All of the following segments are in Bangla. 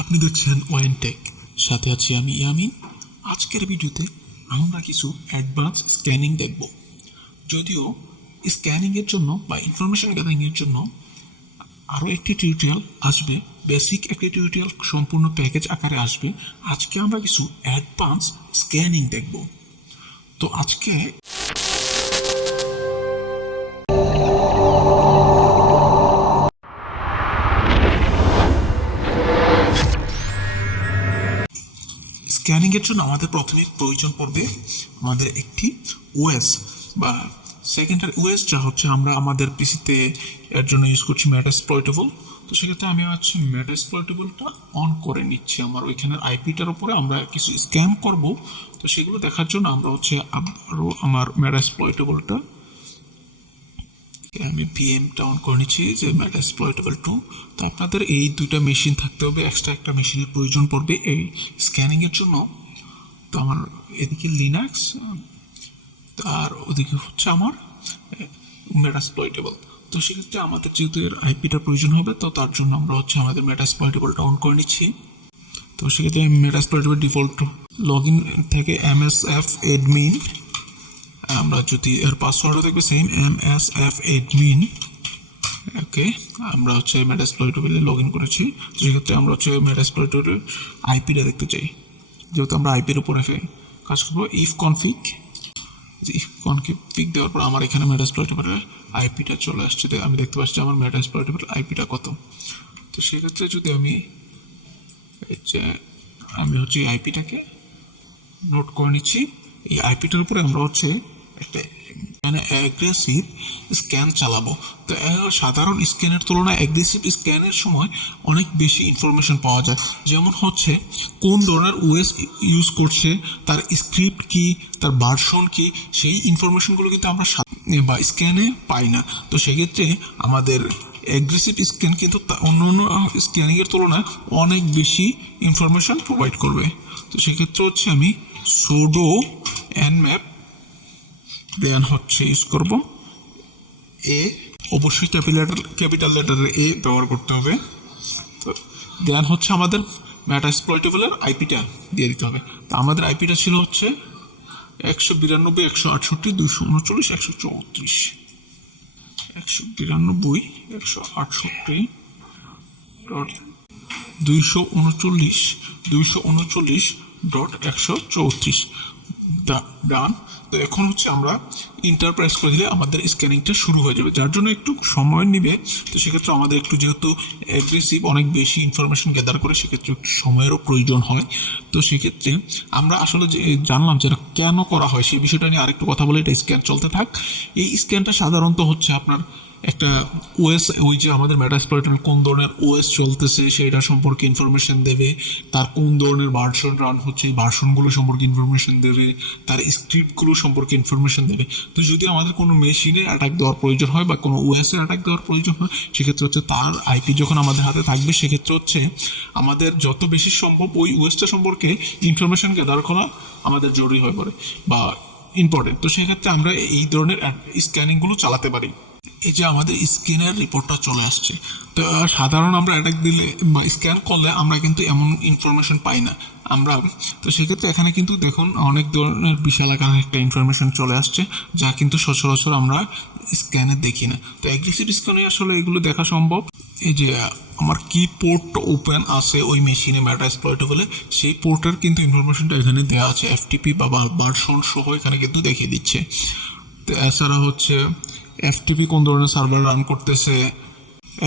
আপনি দেখছেন ওয়েনটেক, সাথে আছি আমি ইয়ামিন। আজকের ভিডিওতে আমরা কিছু অ্যাডভান্স স্ক্যানিং দেখব। যদিও স্ক্যানিংয়ের জন্য বা ইনফরমেশন গ্যাদারিংয়ের জন্য আরও একটি টিউটোরিয়াল আসবে, বেসিক একটি টিউটোরিয়াল সম্পূর্ণ প্যাকেজ আকারে আসবে। আজকে আমরা কিছু অ্যাডভান্স স্ক্যানিং দেখব। তো আজকে স্ক্যানিংয়ের জন্য আমাদের প্রথমে প্রয়োজন পড়বে আমাদের একটি ওএস বা সেকেন্ডারি ওএস, যা হচ্ছে আমরা আমাদের পিসিতে এর জন্য ইউজ করছি মেটাস্প্লয়েটেবল। তো সেক্ষেত্রে আমি হচ্ছে মেটাস্প্লয়েটেবলটা অন করে নিচ্ছি। আমার ওইখানের আইপিটার উপরে আমরা কিছু স্ক্যান করব, তো সেগুলো দেখার জন্য আমরা হচ্ছে আবারও আমার মেটাস্প্লয়েটেবলটা আমি পিএমটা অন করে নিচ্ছি, যে metasploitable 2। তো আপনাদের এই দুইটা মেশিন থাকতে হবে, এক্সট্রা একটা মেশিনের প্রয়োজন পড়বে এই স্ক্যানিংয়ের জন্য। তো আমার এদিকে লিনাক্স আর ওদিকে হচ্ছে আমার মেটাস্প্লয়েটেবল। তো সেক্ষেত্রে আমাদের যেহেতু এর আইপিটার প্রয়োজন হবে, তো তার জন্য আমরা হচ্ছে আমাদের মেটাস্প্লয়েটেবলটা অন করে নিচ্ছি। তো সেক্ষেত্রে মেটাস্প্লয়েটেবল ডিফল্ট লগ ইন থেকে msf admin, আমরা যদি এর পাসওয়ার্ডও দেখবে সেম msf admin। ওকে, আমরা হচ্ছে মেটাস্প্লয়েটেবলে লগ ইন করেছি। তো সেক্ষেত্রে আমরা হচ্ছে মেটাস্প্লয়েটেবলের আইপিটা দেখতে চাই, যেহেতু আমরা আইপির উপরে কাজ করবো। ইফ কনফিগ দেওয়ার পর আমার এখানে মেটাস্প্লয়েটেবলের আইপিটা চলে আসছে। আমি দেখতে পাচ্ছি আমার মেটাস্প্লয়েটেবল আইপিটা কত। তো সেক্ষেত্রে যদি আমি হচ্ছে এই আইপিটাকে নোট করে নিচ্ছি। এই আইপিটার উপরে আমরা হচ্ছে একটা অ্যাগ্রেসিভ স্ক্যান চালাবো। তো সাধারণ স্ক্যানের তুলনায় অ্যাগ্রেসিভ স্ক্যানের সময় অনেক বেশি ইনফরমেশন পাওয়া যায়। যেমন হচ্ছে কোন ধরনের ওএস ইউজ করছে, তার স্ক্রিপ্ট কি, তার ভার্সন কি, সেই ইনফরমেশনগুলো কিন্তু আমরা বা স্ক্যানে পাই না। তো সেক্ষেত্রে আমাদের অ্যাগ্রেসিভ স্ক্যান কিন্তু অন্য অন্য স্ক্যানিংয়ের তুলনায় অনেক বেশি ইনফরমেশন প্রোভাইড করবে। তো সেক্ষেত্রে হচ্ছে আমি sudo nmap দেন হচ্ছে ইউজ করব এ, অবশ্যই ক্যাপিটাল লেটারের এ ব্যবহার করতে হবে। তো দেন হচ্ছে আমাদের মেটাস্প্লয়েটেবলের আইপিটা দিয়ে দিতে হবে। তো আমাদের আইপিটা ছিল হচ্ছে 192.168.239.134, 192.168.239.239.134 ডান। তো এখন হচ্ছে আমরা ইন্টারপ্রেস করে দিলে আমাদের স্ক্যানিংটা শুরু হয়ে যাবে, যার জন্য একটু সময় নেবে। তো সেক্ষেত্রে আমাদের একটু, যেহেতু অ্যাগ্রেসিভ অনেক বেশি ইনফরমেশন গ্যাদার করে, সেক্ষেত্রে একটু সময়েরও প্রয়োজন হয়। তো সেক্ষেত্রে আমরা আসলে যে জানলাম যে এটা কেন করা হয় সেই বিষয়টা নিয়ে আরেকটু কথা বলে, এটা স্ক্যান চলতে থাক। এই স্ক্যানটা সাধারণত হচ্ছে আপনার একটা ওএস, ওই যে আমাদের মেটাস্প্লয়েটেবল কোন ধরনের ওএস চলতেছে সেটা সম্পর্কে ইনফরমেশন দেবে, তার কোন ধরনের ভার্সন রান হচ্ছে এই ভার্সনগুলো সম্পর্কে ইনফরমেশন দেবে, তার স্ক্রিপ্টগুলো সম্পর্কে ইনফরমেশন দেবে। তো যদি আমাদের কোনো মেশিনে অ্যাটাক দেওয়ার প্রয়োজন হয় বা কোনো ওএসে অ্যাটাক দেওয়ার প্রয়োজন হয়, সেক্ষেত্রে হচ্ছে তার আইপি যখন আমাদের হাতে থাকবে, সেক্ষেত্রে হচ্ছে আমাদের যত বেশি সম্ভব ওই ওএসটা সম্পর্কে ইনফরমেশন গ্যাদার করা আমাদের জরুরি হয়ে পড়ে বা ইম্পর্টেন্ট। তো সেক্ষেত্রে আমরা এই ধরনের স্ক্যানিংগুলো চালাতে পারি। এই যে আমাদের স্ক্যানের রিপোর্টটা চলে আসছে। তো সাধারণ আমরা অ্যাটাক দিলে বা স্ক্যান করলে আমরা কিন্তু এমন ইনফরমেশন পাই না আমরা। তো সেক্ষেত্রে এখানে কিন্তু দেখুন অনেক ধরনের বিশাল আকারের একটা ইনফরমেশন চলে আসছে, যা কিন্তু সচরাচর আমরা স্ক্যানে দেখি না। তো অ্যাগ্রেসিভ স্ক্যানে আসলে এগুলো দেখা সম্ভব। এই যে আমার কি পোর্ট ওপেন আছে ওই মেশিনে মেটাস্প্লয়েটেবলে, সেই পোর্টের কিন্তু ইনফরমেশনটা এখানে দেওয়া আছে, এফটিপি বা ভার্সন সহ এখানে কিন্তু দেখিয়ে দিচ্ছে। তো এছাড়া হচ্ছে এফটিপি কোন ধরনের সার্ভার রান করতেছে,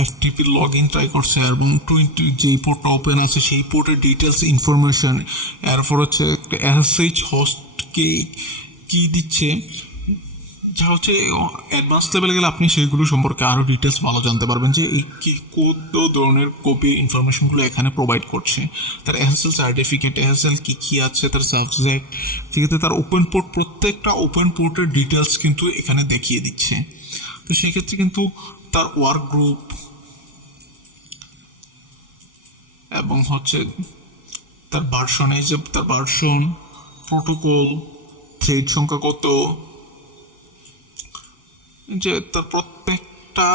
এফটিপি লগ ইন ট্রাই করছে, এবং যেই পোর্টটা ওপেন আছে সেই পোর্টের ডিটেলস ইনফরমেশন। এরপর হচ্ছে একটা এসএইচ হোস্টকে কি দিচ্ছে, যা হচ্ছে অ্যাডভান্স লেভেলে গেলে আপনি সেইগুলো সম্পর্কে আরও ডিটেলস ভালো জানতে পারবেন, যে এই কী কত ধরনের কপির ইনফরমেশনগুলো এখানে প্রোভাইড করছে, তার এসএসএল সার্টিফিকেট, এসএসএল কী কী আছে, তার সাবজেক্ট, সেক্ষেত্রে তার ওপেন পোর্ট, প্রত্যেকটা ওপেন পোর্টের ডিটেলস কিন্তু এখানে দেখিয়ে দিচ্ছে। তো সেক্ষেত্রে কিন্তু তার ওয়ার্ক গ্রুপ এবং হচ্ছে তার ভার্সন, এই যে তার ভার্সন, প্রোটোকল, থ্রেড সংখ্যা কত, যে তার প্রত্যেকটা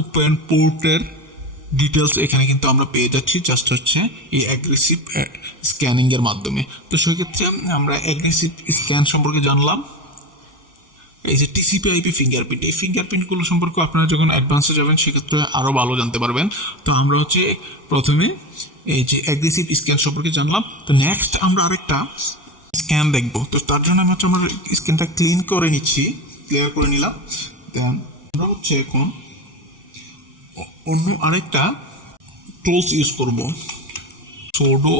ওপেন পোর্টের ডিটেলস এখানে কিন্তু আমরা পেয়ে যাচ্ছি জাস্ট হচ্ছে এই অ্যাগ্রেসিভ স্ক্যানিং এর মাধ্যমে। তো সেক্ষেত্রে আমরা অ্যাগ্রেসিভ স্ক্যান সম্পর্কে জানলাম। এই যে টিসিপি আইপি ফিঙ্গারপ্রিন্ট, এই ফিঙ্গারপ্রিন্টগুলো সম্পর্কে আপনারা যখন অ্যাডভান্সে যাবেন সেক্ষেত্রে আরও ভালো জানতে পারবেন। তো আমরা হচ্ছে প্রথমে এই যে অ্যাগ্রেসিভ স্ক্যান সম্পর্কে জানলাম। তো নেক্সট আমরা আরেকটা স্ক্যান দেখবো। তো তার জন্য আমি হচ্ছে আমার স্ক্যানটা ক্লিয়ার করে নিলাম। দেন আমরা হচ্ছে এখন অন্য আরেকটা টুলস ইউজ করব, sudo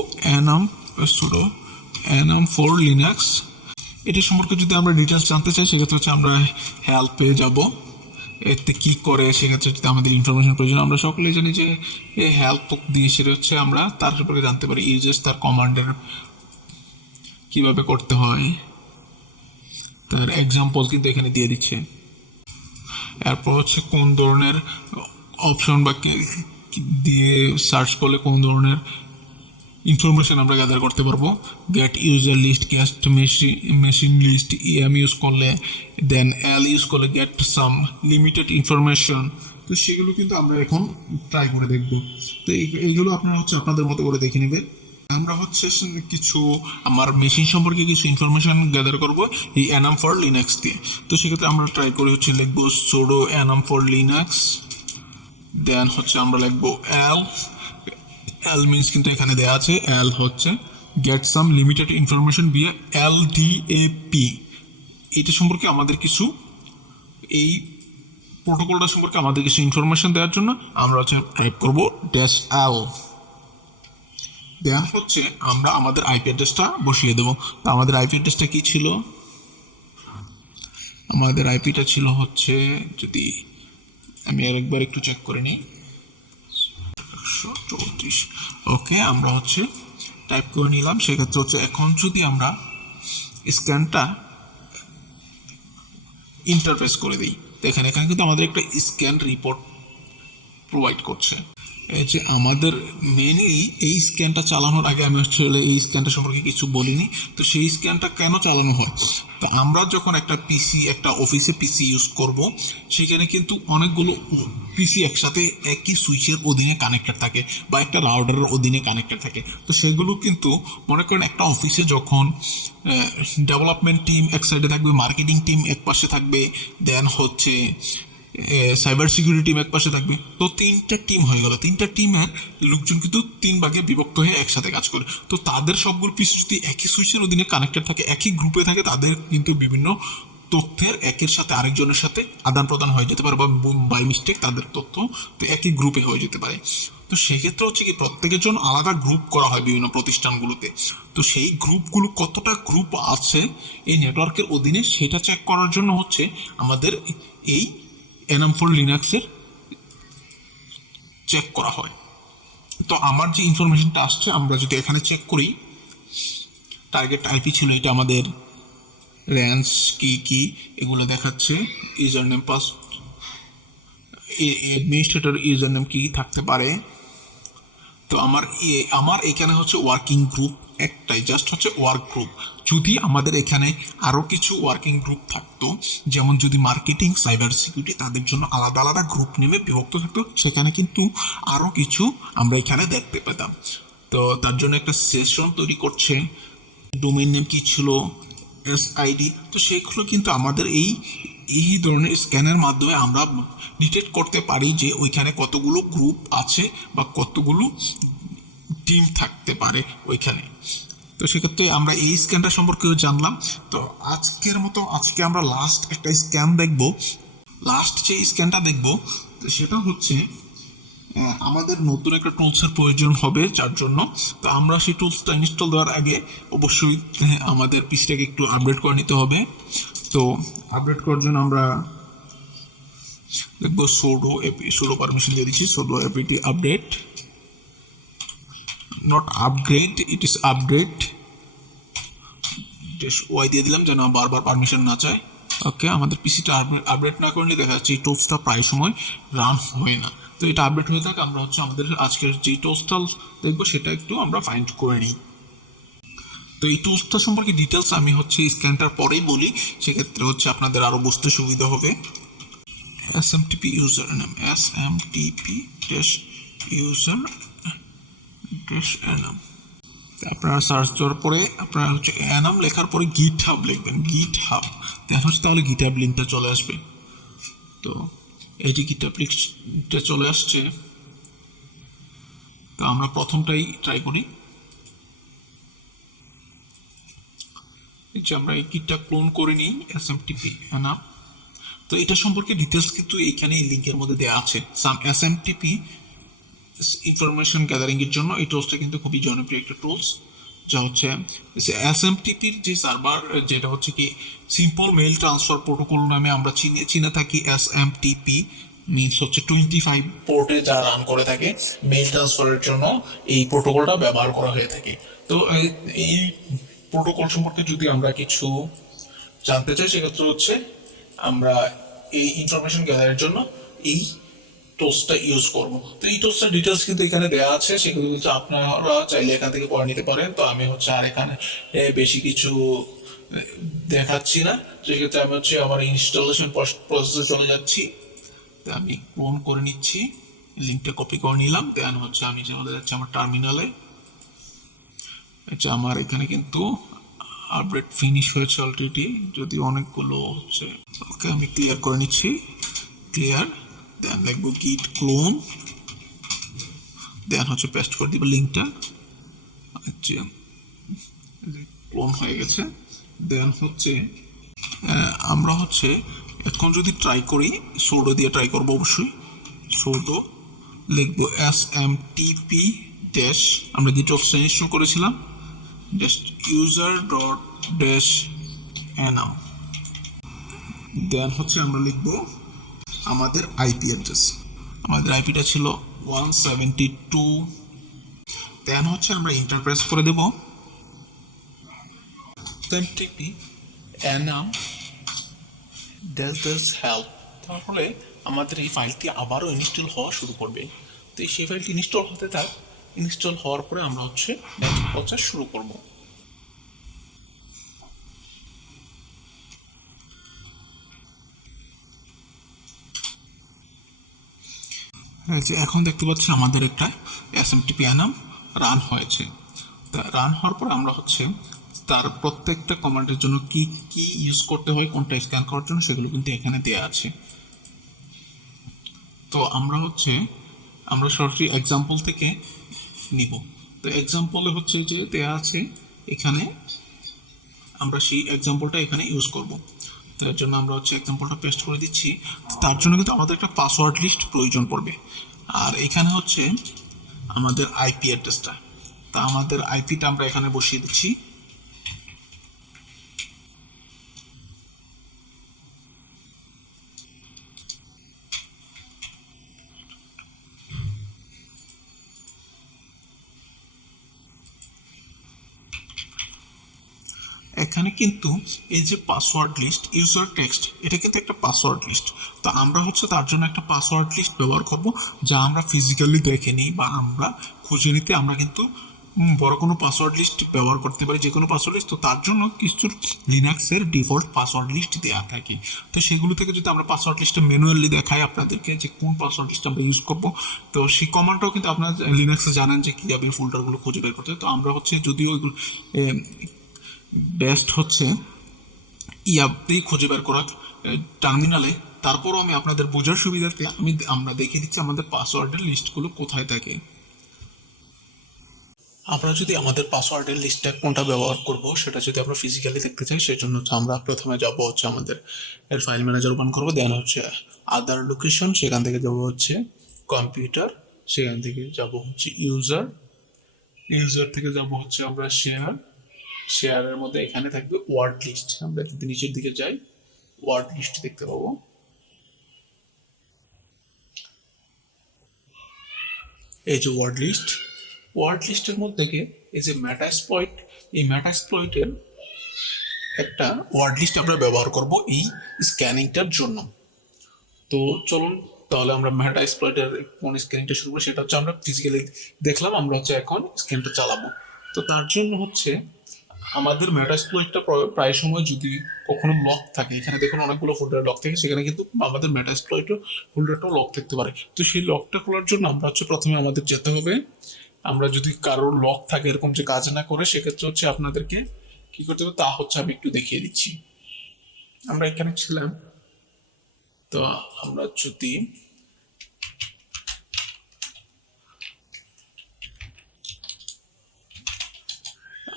enum for linux। এটি সম্পর্কে যদি আমরা ডিটেলস জানতে চাই সেক্ষেত্রে হচ্ছে আমরা হেল্পে যাব, এতে কি করে সেক্ষেত্রে যদি আমাদের ইনফরমেশন প্রয়োজন, আমরা সকলেই জানি যে এই হেল্প দিয়ে সেটা হচ্ছে আমরা তার সম্পর্কে জানতে পারি, ইউজেস তার কমান্ডের কিভাবে করতে হয়, তার এক্সাম্পল কিন্তু এখানে দিয়ে দিচ্ছে। এরপর হচ্ছে কোন ধরনের অপশন বা দিয়ে সার্চ করলে কোন ধরনের ইনফরমেশন আমরা গ্যাদার করতে পারবো। Get user list, get machine list, M use করলে, দেন এল ইউজ করলে গেট সাম লিমিটেড ইনফরমেশন। তো সেগুলো কিন্তু আমরা এখন ট্রাই করে দেখব। তো এইগুলো আপনারা হচ্ছে আপনাদের মতো করে দেখে নেবেন। আমরা হচ্ছে কিছু আমার মেশিন সম্পর্কে কিছু ইনফরমেশন গ্যাদার করব এই enum for linux দিয়ে। তো সেক্ষেত্রে আমরা ট্রাই করে হচ্ছে লিখবো sudo enum for linux, দেন হচ্ছে আমরা লিখবো l মিনস কিন্তু এখানে দেওয়া আছে, l হচ্ছে gate some limited information via ldap। এটা সম্পর্কে আমাদের কিছু এই প্রোটোকলটা সম্পর্কে আমাদের কিছু ইনফরমেশন দেওয়ার জন্য আমরা হচ্ছে টাইপ করব -l। দেন হচ্ছে আমরা আমাদের আইপি অ্যাড্রেসটা বসিয়ে দেবো। তো আমাদের আইপি অ্যাড্রেসটা কি ছিল, আমাদের আইপিটা ছিল হচ্ছে, যদি আমি আরেকবার একটু চেক করে নিই, 134। ওকে, আমরা হচ্ছে টাইপ করে নিলাম। সেক্ষেত্রে হচ্ছে এখন যদি আমরা স্ক্যানটা ইন্টারফেস করে দিই, তো এখানে কিন্তু আমাদের একটা স্ক্যান রিপোর্ট প্রোভাইড করছে। এই যে আমাদের মেনলি এই স্ক্যানটা চালানোর আগে আমি আসলে এই স্ক্যানটা সম্পর্কে কিছু বলিনি। তো সেই স্ক্যানটা কেন চালানো হয়, তো আমরা যখন একটা অফিসে পিসি ইউজ করব, সেখানে কিন্তু অনেকগুলো পিসি একসাথে একই সুইচের অধীনে কানেক্টেড থাকে বা একটা রাউটারের অধীনে কানেক্টেড থাকে। তো সেগুলো কিন্তু মনে করেন একটা অফিসে যখন ডেভেলপমেন্ট টিম এক সাইডে থাকবে, মার্কেটিং টিম এক পাশে থাকবে, দেন হচ্ছে সাইবার সিকিউরিটি টিম এক পাশে থাকবে। তো 3টা টিম হয়ে গেল, 3টা টিমের লোকজন কিন্তু 3 ভাগে বিভক্ত হয়ে একসাথে কাজ করে। তো তাদের সবগুলো পিসি যদি একই সুইচের অধীনে কানেক্টেড থাকে, একই গ্রুপে থাকে, তাদের কিন্তু বিভিন্ন তথ্যের একের সাথে আরেকজনের সাথে আদান প্রদান হয়ে যেতে পারে, বা বাই মিস্টেক তাদের তথ্য তো একই গ্রুপে হয়ে যেতে পারে। তো সেক্ষেত্রে হচ্ছে কি প্রত্যেকের জন্য আলাদা গ্রুপ করা হয় বিভিন্ন প্রতিষ্ঠানগুলোতে। তো সেই গ্রুপগুলো কতটা গ্রুপ আছে এই নেটওয়ার্কের অধীনে সেটা চেক করার জন্য হচ্ছে আমাদের এই enum for linux এর চেক করা হয়। তো আমার যে ইনফরমেশনটা আসছে, আমরা যদি এখানে চেক করি, টার্গেট আইপি ছিল এটা, আমাদের রেঞ্জ কি এগুলো দেখাচ্ছে, user name administrator user name কি থাকতে পারে। তো আমার এখানে হচ্ছে ওয়ার্কিং গ্রুপ একটাই, জাস্ট হচ্ছে ওয়ার্ক গ্রুপ। যদি আমাদের এখানে আরও কিছু ওয়ার্কিং গ্রুপ থাকতো, যেমন যদি মার্কেটিং, সাইবার সিকিউরিটি, তাদের জন্য আলাদা আলাদা গ্রুপ নেমে বিভক্ত থাকতো, সেখানে কিন্তু আরও কিছু আমরা এখানে দেখতে পেতাম। তো তার জন্য একটা সেশন তৈরি করছে, ডোমেইন নেম কি ছিল, এসআইডি। তো সেগুলো কিন্তু আমাদের এই ধরনের স্ক্যানের মাধ্যমে আমরা ডিটেক্ট করতে পারি যে ওইখানে কতগুলো গ্রুপ আছে বা কতগুলো টিম থাকতে পারে ওইখানে। তো সেক্ষেত্রে আমরা এই স্ক্যানটা সম্পর্কেও জানলাম। তো আজকে আমরা লাস্ট একটা স্ক্যান দেখব। লাস্ট যে স্ক্যানটা দেখব সেটা হচ্ছে আমাদের নতুন একটা টুলসের প্রয়োজন হবে, যার জন্য তো আমরা সেই টুলসটা ইনস্টল দেওয়ার আগে অবশ্যই আমাদের পিসটাকে একটু আপডেট করে নিতে হবে। তো আপডেট করার জন্য আমরা দেখবো sudo পারমিশন দিয়ে দিচ্ছি, sudo apt update, not upgrade, it is update, Y দিয়ে দিলাম যেন বারবার পারমিশন না চায়। ওকে, আমাদের পিসিটা আপডেট না করলে দেখা যাচ্ছে এই টুলসটা প্রায় সময় রান হয় না। তো এটা আপডেট হয়ে থাকে, আমরা হচ্ছে আমাদের আজকের যে টুলসটা দেখবো সেটা একটু আমরা ফাইন্ড করে নিই। তো এই টুলসটা সম্পর্কে ডিটেলস আমি হচ্ছে স্ক্যানটার পরেই বলি, সেক্ষেত্রে হচ্ছে আপনাদের আরও বুঝতে সুবিধা হবে। smtp user name, smtp user dash Enam. আপনারা সার্চ দেওয়ার পরে আপনারা হচ্ছে এনাম লেখার পরে গিট হাব লিখবেন, গিট হাব, দেখা হচ্ছে তাহলে গিট হাব লিঙ্কটা চলে আসবে। তো এই যে গিট হাব লিঙ্কটা চলে আসছে, তো আমরা প্রথমটাই ট্রাই করি। আমরা এই গিটটা ক্লোন করে নিই, smtp এনাম। তো এটা সম্পর্কে ডিটেলস কিন্তু এইখানে এই লিঙ্কের মধ্যে দেওয়া আছে। smtp ইনফরমেশন গ্যাদারিং এর জন্য এই টুলসটা কিন্তু খুবই জনপ্রিয় একটা টুলস, যা হচ্ছে এসএমটিপির যে সার্ভার, যেটা হচ্ছে কি সিম্পল মেইল ট্রান্সফার প্রোটোকল নামে আমরা চিনে থাকি। এসএমটিপি মিনস হচ্ছে 25 পোর্টে যা রান করে থাকে মেইল ট্রান্সফারের জন্য এই প্রোটোকলটা ব্যবহার করা হয়ে থাকে। তো এই প্রোটোকল সম্পর্কে যদি আমরা কিছু জানতে চাই, সেক্ষেত্রে হচ্ছে আমরা এই ইনফরমেশন গ্যাদারের জন্য এই টুলসটা ইউজ করব। তো এই টুলসটার ডিটেলস কিন্তু এখানে দেওয়া আছে, সেগুলো কিন্তু আপনারা চাইলে এখান থেকে পড়ে নিতে পারেন। তো আমি হচ্ছে আর এখানে বেশি কিছু দেখাচ্ছি না, সেক্ষেত্রে আমি হচ্ছে আমার ইনস্টলেশন প্রসেসে চলে যাচ্ছি। তো আমি ক্লোন করে নিচ্ছি, লিঙ্কটা কপি করে নিলাম, দেন হচ্ছে আমি চলে যাচ্ছি আমার টার্মিনালে। আচ্ছা, আমার এখানে কিন্তু আপডেট ফিনিশ হয়েছে অলরেডি, যদি অনেকগুলো হচ্ছে। ওকে, আমি ক্লিয়ার করে নিচ্ছি, ক্লিয়ার। দেন লিখবো git clone, দেন হচ্ছে পেস্ট করে দিব লিঙ্কটা। আচ্ছা, ক্লোন হয়ে গেছে। দেন হচ্ছে আমরা হচ্ছে এখন যদি ট্রাই করি, সুডো দিয়ে ট্রাই করবো অবশ্যই। সুডো লিখবো smtp ড্যাশ, আমরা গিট অফ ইনস্টল করেছিলাম, just user dot dash name. Then হচ্ছে আমরা লিখবো আমাদের আইপি অ্যাড্রেস, আমাদের আইপিটা ছিল 172। দেন হচ্ছে আমরা ইন্টারপ্রেস করে দেব smtp enum ddos help, তাহলে আমাদের এই ফাইলটি আবারও ইনস্টল হওয়া শুরু করবে। তো সেই ফাইলটি ইনস্টল হতে থাক, ইনস্টল হওয়ার পরে আমরা হচ্ছে নেক্সট প্রসেস শুরু করব। এখন দেখতে পাচ্ছি আমাদের একটা smtp enum রান হয়েছে। তা রান হওয়ার পর আমরা হচ্ছে তার প্রত্যেকটা কমান্ডের জন্য কি কি ইউজ করতে হয়, কোনটা স্ক্যান করার জন্য, সেগুলো কিন্তু এখানে দেওয়া আছে। তো আমরা সরাসরি এক্সাম্পল থেকে নিব। তো এক্সাম্পলে হচ্ছে যে দেওয়া আছে এখানে, আমরা সেই এক্সাম্পলটা এখানে ইউজ করব। তার জন্য আমরা হচ্ছে এক্সাম্পলটা পেস্ট করে দিচ্ছি। তার জন্য কিন্তু আমাদের একটা পাসওয়ার্ড লিস্ট প্রয়োজন পড়বে। আর এখানে হচ্ছে আমাদের আইপি অ্যাড্রেসটা, তা আমাদের আইপিটা আমরা এখানে বসিয়ে দিচ্ছি। এখানে কিন্তু এই যে পাসওয়ার্ড লিস্ট, ইউজার টেক্সট, এটা কিন্তু একটা পাসওয়ার্ড লিস্ট। তো আমরা হচ্ছে তার জন্য একটা পাসওয়ার্ড লিস্ট ব্যবহার করব, যা আমরা ফিজিক্যালি দেখে নিই বা আমরা খুঁজে নিতে আমরা কিন্তু বড় কোনো পাসওয়ার্ড লিস্ট ব্যবহার করতে পারি, যে কোনো পাসওয়ার্ড লিস্ট। তো তার জন্য কিছু লিনাক্সের ডিফল্ট পাসওয়ার্ড লিস্ট দেওয়া থাকে। তো সেগুলো থেকে যদি আমরা পাসওয়ার্ড লিস্টটা ম্যানুয়ালি দেখাই আপনাদেরকে যে কোন পাসওয়ার্ড লিস্ট আমরা ইউজ করব, তো সেই কমান্ডটাও কিন্তু আপনারা লিনাক্সে জানেন যে কীভাবে ফোল্ডারগুলো খুঁজে বের করতে হয়। তো আমরা হচ্ছে যদিও ওইগুলো বেস্ট হচ্ছে ইয়াপতেই খুঁজে বের করা টার্মিনালে, তারপরও আমি আপনাদের বোঝার সুবিধার্থে আমরা দেখিয়ে দিচ্ছি আমাদের পাসওয়ার্ডের লিস্টগুলো কোথায় থাকে। আমরা যদি আমাদের পাসওয়ার্ডের লিস্টটা কোনটা ব্যবহার করব সেটা যদি আমরা ফিজিক্যালি দেখতে চাই, সেজন্য হচ্ছে আমরা প্রথমে যাব হচ্ছে আমাদের ফাইল ম্যানেজার ওপেন করবো, দেন হচ্ছে আদার লোকেশন, সেখান থেকে যাব হচ্ছে কম্পিউটার, সেখান থেকে যাব হচ্ছে ইউজার, ইউজার থেকে যাব হচ্ছে আমরা শেয়ারের মধ্যে এখানে থাকবে ওয়ার্ড লিস্ট। আমরা যদি নিচের দিকে যাই, ওয়ার্ড লিস্ট দেখতে পাবো। এই যে ওয়ার্ড লিস্টের মধ্যে থেকে এই যে মেটাস্প্লয়েট, এই মেটাস্প্লয়েটের একটা ওয়ার্ড লিস্ট আমরা ব্যবহার করব এই স্ক্যানিংটার জন্য। তো চলুন তাহলে আমরা মেটাস্প্লয়েটের কোন স্ক্যানিংটা শুরু করব, সেটা হচ্ছে আমরা ফিজিক্যালি দেখলাম, আমরা হচ্ছে এখন স্ক্যানটা চালাবো। তো তার জন্য হচ্ছে আমাদের মেটাস্প্লয়েটটা প্রায় সময় যদি কখনো লক থাকে, এখানে দেখুন অনেকগুলো ফোল্ডার লক থাকে, সেখানে কিন্তু আমাদের মেটাস্প্লয়েট ফোল্ডারটাও লক থাকতে পারে। তো সেই লকটা খোলার জন্য আমরা হচ্ছে প্রথমে আমাদের যেতে হবে, আমরা যদি কারোর লক থাকে এরকম যে কাজ না করে, সেক্ষেত্রে হচ্ছে আপনাদেরকে কি করতে হবে তা হচ্ছে আমি একটু দেখিয়ে দিচ্ছি। আমরা এখানে ছিলাম, তো আমরা যদি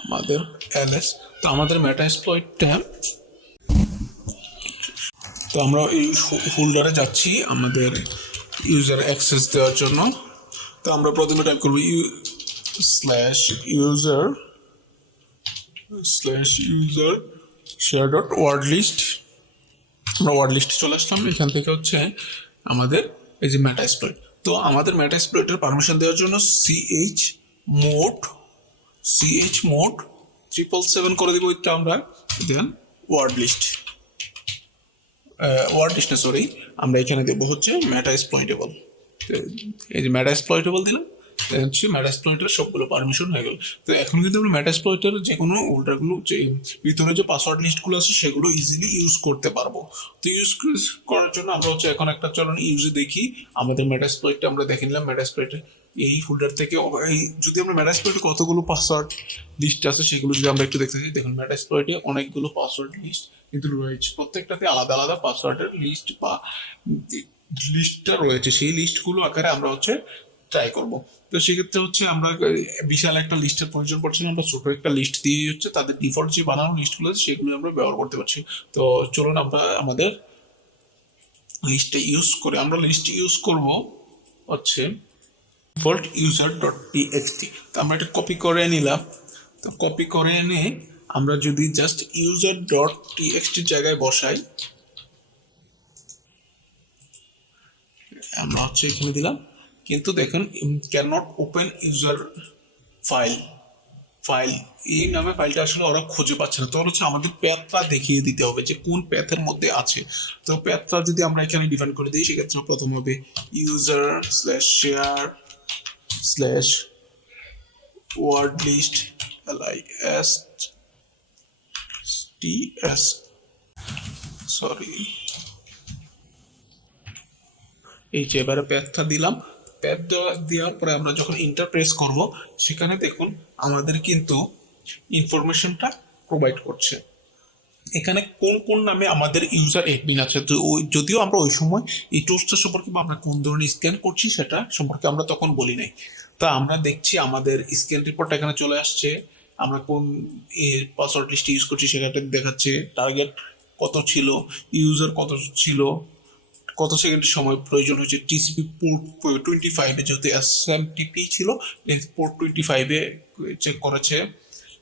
আমাদের এলএস, তো আমাদের মেটাস্প্লয়েটটা, তো আমরা এই ফোল্ডারে যাচ্ছি আমাদের ইউজার অ্যাক্সেস দেওয়ার জন্য। তো আমরা প্রথমে টাইপ করবো /user share dot word list। আমরা ওয়ার্ড লিস্টে চলে আসলাম, এখান থেকে হচ্ছে আমাদের এই যে মেটাস্প্লয়েট। তো আমাদের মেটাস্প্লয়েটের পারমিশন দেওয়ার জন্য chmod 777 করে দিব এটা আমরা, দেন ওয়ার্ড লিস্ট সরি, আমরা এখানে দেবো হচ্ছে মেটাস্প্লয়েটেবল। এই যে মেটাস্প্লয়েটেবল দিলাম, হচ্ছে মেটাস্প্লয়েটের সবগুলো পারমিশন হয়ে গেল। তো এখন কিন্তু আমরা মেটাস্প্লয়েটের যে কোনো ওল্ডারগুলো যে ভিতরে যে পাসওয়ার্ড লিস্টগুলো আছে সেগুলো ইজিলি ইউজ করতে পারবো। তো ইউজ করার জন্য আমরা হচ্ছে এখন একটা চলুন ইউজে দেখি আমাদের মেটাস্প্লয়েটটা আমরা দেখে নিলাম। মেটাস্প্লয়েটে এই ফোল্ডার থেকে এই যদি আমরা মেটাস্প্লয়েটে কতগুলো পাসওয়ার্ড লিস্ট আছে সেগুলো যদি আমরা একটু দেখতে চাই, দেখুন মেটাস্প্লয়েটে অনেকগুলো পাসওয়ার্ড লিস্ট কিন্তু রয়েছে, প্রত্যেকটাতে আলাদা আলাদা পাসওয়ার্ডের লিস্ট বা লিস্টটা রয়েছে। সেই লিস্টগুলো আকারে আমরা হচ্ছে ট্রাই করব। তো সেক্ষেত্রে হচ্ছে আমরা বিশাল একটা লিস্টের প্রয়োজন পড়ছে না, আমরা ছোট একটা লিস্ট দিয়ে হচ্ছে তাদের ডিফল্ট যে বানানো লিস্টগুলো আছে সেগুলো আমরা ব্যবহার করতে পারছি। তো চলুন আমরা আমাদের লিস্টে ইউজ করে, আমরা লিস্ট ইউজ করব হচ্ছে ডিফল্ট ইউজার ডট টিএক্সটি। তো আমরা এটা কপি করে নিলাম। তো কপি করে এনে আমরা যদি জাস্ট ইউজার ডট টিএক্সটির জায়গায় বসাই, আমরা হচ্ছে এখানে দিলাম, কিন্তু দেখুন can not open user file এই নামে ফাইলটা আসলে ওরা খুঁজে পাচ্ছে না। তো হচ্ছে আমাদের প্যাথটা দেখিয়ে দিতে হবে যে কোন প্যাথের মধ্যে আছে। তো প্যাথটা যদি আমরা এখানে ডিফাইন করে দিই, সেক্ষেত্রে প্রথম হবে user /share word list lists sorry, এই যে এবারে প্যাথটা দিলাম। প্যাথ দেওয়ার পরে আমরা যখন ইন্টার প্রেস করব, সেখানে দেখুন আমাদের কিন্তু ইনফরমেশনটা প্রোভাইড করছে এখানে কোন কোন নামে আমাদের ইউজার অ্যাডমিন আছে। তো যদিও আমরা ওই সময় এই টুলসটা সম্পর্কে বা আমরা কোন ধরনের স্ক্যান করছি সেটা সম্পর্কে আমরা তখন বলি নাই। তো আমরা দেখছি আমাদের স্ক্যান রিপোর্ট এখানে চলে আসছে, আমরা কোন পাসওয়ার্ড লিস্ট ইউজ করছি সেখানে দেখাচ্ছে, টার্গেট কত ছিল, ইউজার কত ছিল, কত সেকেন্ড সময় প্রয়োজন হয়েছে, টিসিপি পোর্ট 25-এ যেহেতু এসএমটিপি ছিল, পোর্ট 25-এ চেক করেছে।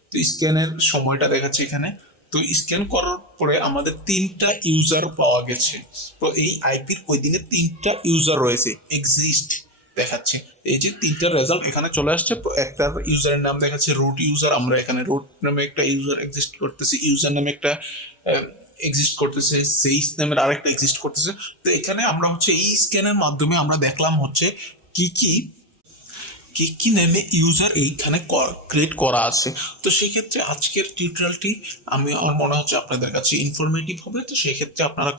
তো স্ক্যানের সময়টা দেখাচ্ছে এখানে। তো স্ক্যান করার পরে আমাদের 3টা ইউজার পাওয়া গেছে। তো এই আইপির ওই দিনে 3টা ইউজার রয়েছে এক্সিস্ট দেখাচ্ছে। এই যে 3টা রেজাল্ট এখানে চলে আসছে। একটা ইউজারের নাম দেখাচ্ছে রুট ইউজার, আমরা এখানে রুট নামে একটা ইউজার এক্সিস্ট করতেছি, ইউজার নামে একটা এক্সিস্ট করতেছে, সেই নামের আরেকটা এক্সিস্ট করতেছে। তো এখানে আমরা হচ্ছে এই স্ক্যানের মাধ্যমে আমরা দেখলাম হচ্ছে কি কি নেমে ইউজার এইখানে ক্রিয়েট করা আছে। তো সেক্ষেত্রে আজকের টিউটোরিয়ালটি আমার মনে হচ্ছে আপনাদের কাছে ইনফরমেটিভ হবে। তো সেক্ষেত্রে আপনারা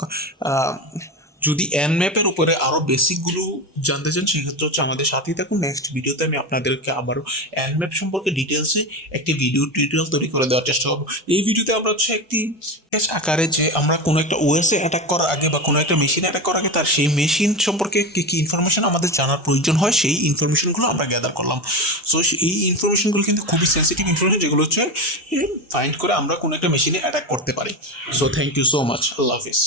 যদি এনম্যাপের উপরে আরও বেসিকগুলো জানতে চান, সেক্ষেত্রে হচ্ছে আমাদের সাথেই থাকুন। নেক্সট ভিডিওতে আমি আপনাদেরকে আবারও এনম্যাপ সম্পর্কে ডিটেলসে একটি ভিডিও টিউটোরিয়াল তৈরি করে দেওয়ার চেষ্টা করবো। এই ভিডিওতে আমরা হচ্ছে একটি আকারে যে আমরা কোনো একটা ওএসএ অ্যাটাক করার আগে বা কোনো একটা মেশিন অ্যাটাক করার আগে তার সেই মেশিন সম্পর্কে কী কী ইনফরমেশন আমাদের জানার প্রয়োজন হয়, সেই ইনফরমেশনগুলো আমরা গ্যাদার করলাম। সো এই ইনফরমেশনগুলো কিন্তু খুবই সেন্সিটিভ ইনফরমেশন, যেগুলো হচ্ছে ফাইন্ড করে আমরা কোনো একটা মেশিনে অ্যাটাক করতে পারি। So thank you so much, আল্লাহ হাফিজ।